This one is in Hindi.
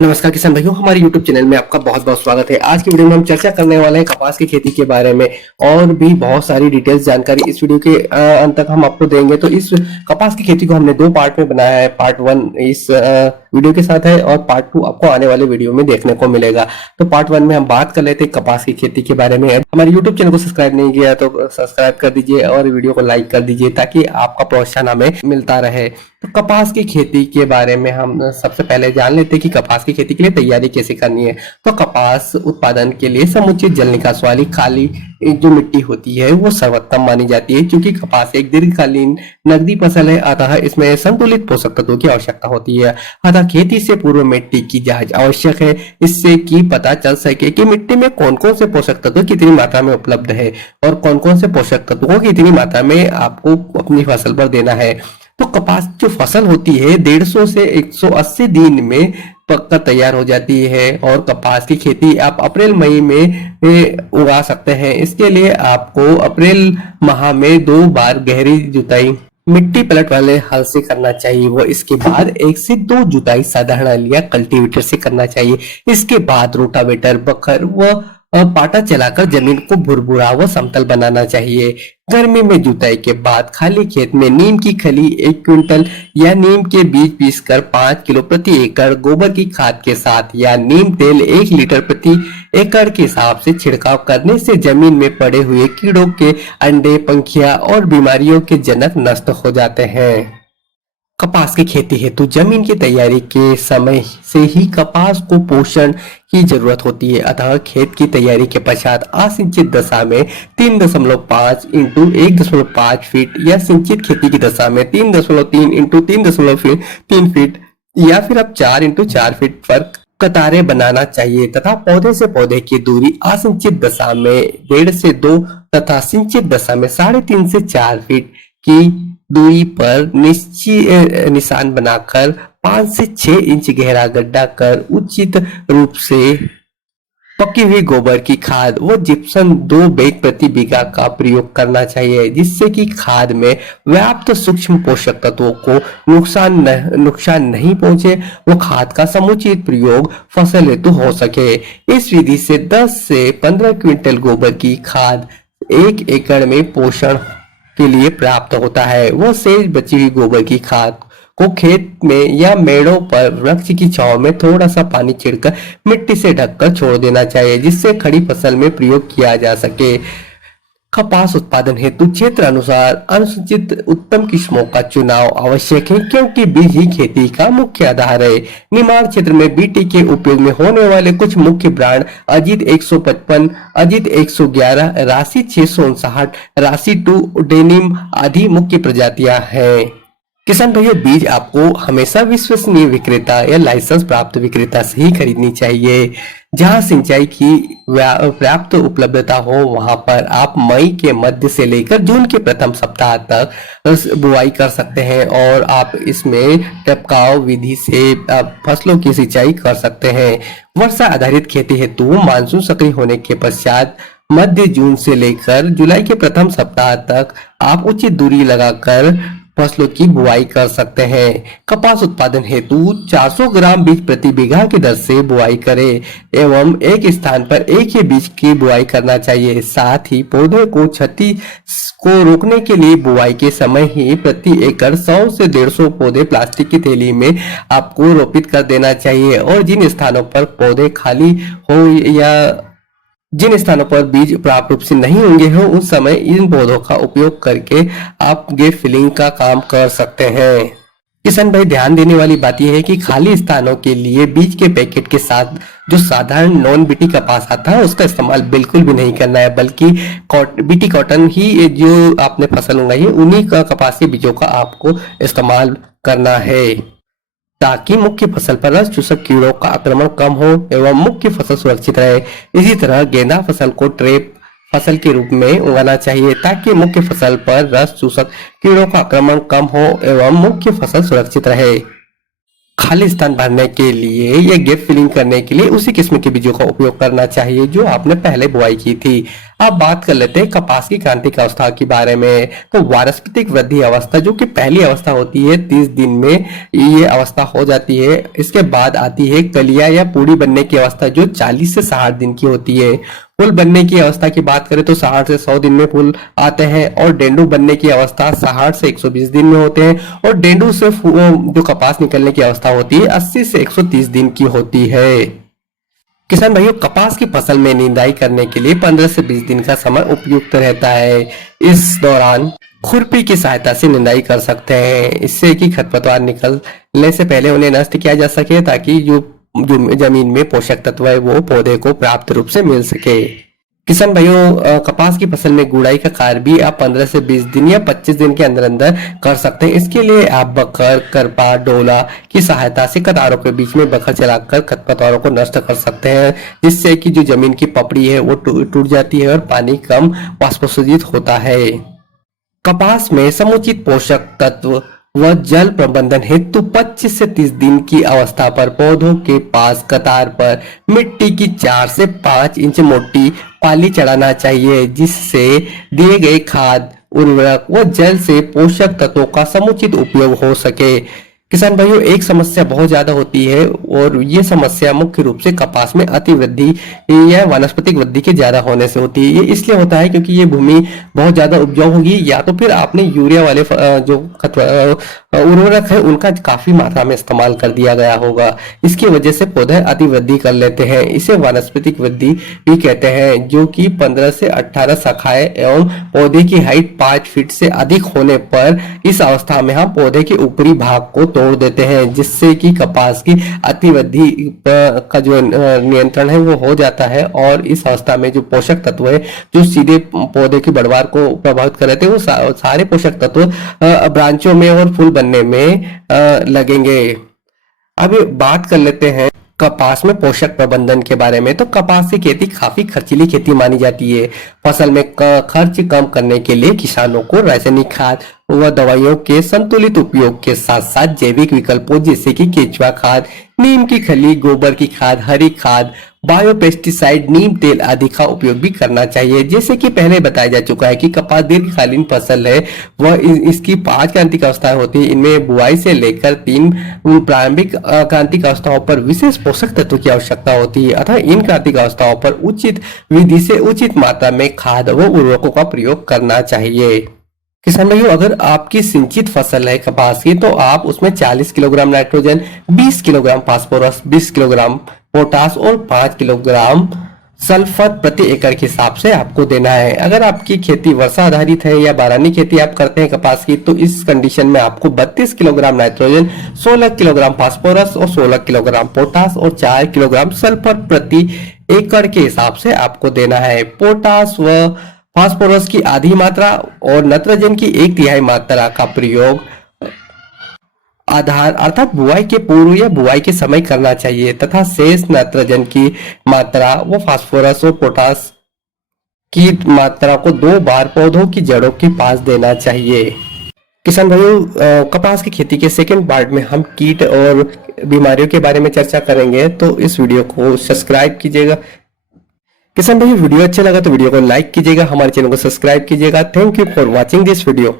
नमस्कार किसान भाइयों, हमारे YouTube चैनल में आपका बहुत बहुत स्वागत है। आज की वीडियो में हम चर्चा करने वाले हैं कपास की खेती के बारे में और भी बहुत सारी डिटेल्स जानकारी इस वीडियो के अंत तक हम आपको देंगे। तो इस कपास की खेती को हमने दो पार्ट में बनाया है। पार्ट 1 इस वीडियो के साथ है और पार्ट 2 आपको आने वाले वीडियो में देखने को मिलेगा। तो पार्ट 1 में हम बात कर लेते हैं कपास की खेती के बारे में। हमारे यूट्यूब चैनल को सब्सक्राइब नहीं किया तो सब्सक्राइब कर दीजिए और वीडियो को लाइक कर दीजिए ताकि आपका प्रोत्साहन हमें मिलता रहे। तो कपास की खेती के बारे में हम सबसे पहले जान लेते हैं कि कपास की खेती के लिए तैयारी कैसे करनी है। तो कपास उत्पादन के लिए समुचित जल निकास वाली खाली जो मिट्टी होती है वो सर्वोत्तम मानी जाती है, क्योंकि कपास एक दीर्घकालीन नकदी फसल है। अतः इसमें संतुलित पोषक तत्वों की आवश्यकता होती है। अतः खेती से पूर्व मिट्टी की जांच आवश्यक है, इससे कि पता चल सके कि मिट्टी में कौन कौन से पोषक तत्व कितनी मात्रा में उपलब्ध है और कौन कौन से पोषक तत्वों को कितनी मात्रा में आपको अपनी फसल पर देना है। तो कपास जो फसल होती है 150 से 180 दिन में पककर तैयार हो जाती है और कपास की खेती आप अप्रैल मई में उगा सकते हैं। इसके लिए आपको अप्रैल माह में 2 बार गहरी जुताई मिट्टी पलट वाले हल से करना चाहिए। वो इसके बाद 1 से 2 जुताई साधारण हल या कल्टीवेटर से करना चाहिए। इसके बाद रोटावेटर, बखर व पाटा चलाकर जमीन को भुरभुरा व समतल बनाना चाहिए। गर्मी में जुताई के बाद खाली खेत में नीम की खली 1 क्विंटल या नीम के बीज पीसकर 5 किलो प्रति एकड़ गोबर की खाद के साथ या नीम तेल 1 लीटर प्रति एकड़ के हिसाब से छिड़काव करने से जमीन में पड़े हुए कीड़ों के अंडे, पंखिया और बीमारियों के जनक नष्ट हो जाते हैं। कपास की खेती हेतु जमीन की तैयारी के समय से ही कपास को पोषण की जरूरत होती है। अतः खेत की तैयारी के पश्चात असिंचित दशा में 3.5 इंटू 1.5 फीट या सिंचित खेती की दशा में 3.3 इंटू 3.3 फीट या फिर अब 4 इंटू 4 फीट पर कतारें बनाना चाहिए तथा पौधे से पौधे की दूरी असिंचित दशा में 1.5 से 2 तथा सिंचित दशा में 3.5 से 4 फीट की दूरी पर निशान बनाकर 5 से 6 इंच गहरा गड्ढा कर उचित रूप से पकी हुई गोबर की खाद व जिप्सम 2 बैग प्रति बीघा का प्रयोग करना चाहिए, जिससे कि खाद में व्याप्त सूक्ष्म पोषक तत्वों को नुकसान नहीं पहुंचे व खाद का समुचित प्रयोग फसल हेतु हो सके। इस विधि से 10 से 15 क्विंटल गोबर की खाद 1 एकड़ में पोषण के लिए प्राप्त होता है। वह शेष बची हुई गोबर की खाद को खेत में या मेड़ों पर वृक्ष की छांव में थोड़ा सा पानी छिड़कर मिट्टी से ढककर छोड़ देना चाहिए, जिससे खड़ी फसल में प्रयोग किया जा सके। कपास उत्पादन हेतु क्षेत्र अनुसार अनुसूचित उत्तम किस्मों का चुनाव आवश्यक है, क्योंकि बीज ही खेती का मुख्य आधार है। निमाड़ क्षेत्र में बीटी के उपयोग में होने वाले कुछ मुख्य ब्रांड अजीत 155, अजीत 111, राशि 659, राशि 2, डेनिम आदि मुख्य प्रजातियां हैं। किसान भाइयों, बीज आपको हमेशा विश्वसनीय विक्रेता या लाइसेंस प्राप्त विक्रेता से ही खरीदनी चाहिए। जहां सिंचाई की पर्याप्त उपलब्धता हो वहां पर आप मई के मध्य से लेकर जून के प्रथम सप्ताह तक बुआई कर सकते हैं और आप इसमें टपकाव विधि से फसलों की सिंचाई कर सकते हैं। वर्षा आधारित खेती हेतु मानसून सक्रिय होने के पश्चात मध्य जून से लेकर जुलाई के प्रथम सप्ताह तक आप उचित दूरी लगाकर फसलों की बुआई कर सकते हैं। कपास उत्पादन हेतु 400 ग्राम बीज प्रति बीघा की दर से बुआई करें एवं एक स्थान पर एक ही बीज की बुआई करना चाहिए। साथ ही पौधे को क्षति को रोकने के लिए बुआई के समय ही प्रति एकड़ 100 से 150 पौधे प्लास्टिक की थैली में आपको रोपित कर देना चाहिए और जिन स्थानों पर पौधे खाली हो या जिन स्थानों पर बीज प्राप्त रूप से नहीं होंगे हो उस समय इन पौधों का उपयोग करके आप गेप फिलिंग का काम कर सकते हैं। किसान भाई, ध्यान देने वाली बात यह है कि खाली स्थानों के लिए बीज के पैकेट के साथ जो साधारण नॉन बीटी कपास आता है उसका इस्तेमाल बिल्कुल भी नहीं करना है, बल्कि बीटी कॉटन ही जो आपने फसल उगाई है उन्हीं का कपास के बीजों का आपको इस्तेमाल करना है, ताकि मुख्य फसल पर रस चूसक कीड़ों का आक्रमण कम हो एवं मुख्य फसल सुरक्षित रहे। इसी तरह गेंदा फसल को ट्रैप फसल के रूप में उगाना चाहिए ताकि मुख्य फसल पर रस चूसक कीड़ों का आक्रमण कम हो एवं मुख्य फसल सुरक्षित रहे। खाली स्थान भरने के लिए या गैप फिलिंग करने के लिए उसी किस्म के बीजों का उपयोग करना चाहिए जो आपने पहले बुआई की थी। अब बात कर लेते हैं कपास की क्रांतिक अवस्था के बारे में। तो वानस्पतिक वृद्धि अवस्था जो कि पहली अवस्था होती है 30 दिन में ये अवस्था हो जाती है। इसके बाद आती है कलियां या पूड़ी बनने की अवस्था जो 40 से 60 दिन की होती है। फूल बनने की अवस्था की बात करें तो 60 से 100 दिन में फूल आते हैं और डेंडू बनने की अवस्था 60 से 120 दिन में होते हैं और डेंडू से जो कपास निकलने की अवस्था होती है 80 से 130 दिन की होती है। किसान भाइयों, कपास की फसल में निंदाई करने के लिए 15 से 20 दिन का समय उपयुक्त रहता है। इस दौरान खुरपी की सहायता से निंदाई कर सकते हैं, इससे कि खरपतवार निकलने से पहले उन्हें नष्ट किया जा सके ताकि जो जमीन में पोषक तत्व है वो पौधे को प्राप्त रूप से मिल सके। किसान भाइयों, कपास की फसल में गुड़ाई का कार्य भी आप 15 से 20 दिन या 25 दिन के अंदर अंदर कर सकते हैं। इसके लिए आप बखर, करपा, डोला की सहायता से कतारों के बीच में बखर चलाकर खरपतवारों को नष्ट कर सकते हैं, जिससे कि जो जमीन की पपड़ी है वो टूट जाती है और पानी कम वाष्पोत्सर्जित होता है। कपास में समुचित पोषक तत्व व जल प्रबंधन हेतु 25 से 30 दिन की अवस्था पर पौधों के पास कतार पर मिट्टी की 4 से 5 इंच मोटी पाली चढ़ाना चाहिए, जिससे दिए गए खाद, उर्वरक व जल से पोषक तत्वों का समुचित उपयोग हो सके। किसान भाइयों, एक समस्या बहुत ज्यादा होती है और ये समस्या मुख्य रूप से कपास में अति वृद्धि या वानस्पतिक वृद्धि के ज्यादा होने से होती है। ये इसलिए होता है क्योंकि ये भूमि बहुत ज्यादा उपजाऊ होगी या तो फिर आपने यूरिया वाले जो उर्वरक है उनका काफी मात्रा में इस्तेमाल कर दिया गया होगा। इसकी वजह से पौधे अति वृद्धि कर लेते हैं। इसे वानस्पतिक वृद्धि भी कहते हैं, जो कि 15 से 18 शाखाएं एवं पौधे की हाइट 5 फीट से अधिक होने पर इस अवस्था में हम पौधे के ऊपरी भाग को तोड़ देते हैं, जिससे कि कपास की अतिवृद्धि का जो नियंत्रण है वो हो जाता है और इस अवस्था में जो पोषक तत्व है जो सीधे पौधे की बढ़वार को प्रभावित कर रहे थे वो सारे पोषक तत्व ब्रांचों में और फूल बनने में लगेंगे। अब बात कर लेते हैं कपास में पोषक प्रबंधन के बारे में। तो कपास की खेती काफी खर्चीली खेती मानी जाती है। फसल में खर्च कम करने के लिए किसानों को रासायनिक खाद व दवाइयों के संतुलित उपयोग के साथ साथ जैविक विकल्पों जैसे कि केंचुआ खाद, नीम की खली, गोबर की खाद, हरी खाद, बायोपेस्टिसाइड, नीम तेल आदि का उपयोग भी करना चाहिए। जैसे कि पहले बताया जा चुका है कि कपास दीर्घकालीन फसल है, वह इसकी 5 क्रांतिक अवस्थाएं होती है। इनमें बुआई से लेकर 3 प्रारंभिक क्रांतिक अवस्थाओं पर विशेष पोषक तत्व की आवश्यकता होती है, अतः इन क्रांतिक अवस्थाओं पर उचित विधि से उचित मात्रा में खाद व उर्वरकों का प्रयोग करना चाहिए। किसान भाइयों, अगर आपकी सिंचित फसल है कपास की तो आप उसमें 40 kilogram nitrogen, 20 kilogram phosphorus, 20 kilogram potash और 5 किलोग्राम सल्फर प्रति एकड़ के हिसाब से आपको देना है। अगर आपकी खेती वर्षा आधारित है या बारानी खेती आप करते हैं कपास की तो इस कंडीशन में आपको 32 किलोग्राम नाइट्रोजन, 16 किलोग्राम फास्फोरस और 16 किलोग्राम पोटास और 4 किलोग्राम सल्फर प्रति एकड़ के हिसाब से आपको देना है। पोटास व फास्फोरस की आधी मात्रा और नाइट्रोजन की 1/3 मात्रा का प्रयोग आधार अर्थात बुआई के पूर्व या बुआई के समय करना चाहिए तथा शेष नाइट्रोजन की मात्रा व फास्फोरस और पोटास की मात्रा को 2 बार पौधों की जड़ों के पास देना चाहिए। किसान भाइयों, कपास की खेती के सेकंड पार्ट में हम कीट और बीमारियों के बारे में चर्चा करेंगे, तो इस वीडियो को सब्सक्राइब कीजिएगा। किसान भाई, वीडियो अच्छा लगा तो वीडियो को लाइक कीजिएगा, हमारे चैनल को सब्सक्राइब कीजिएगा। Thank you for watching this video.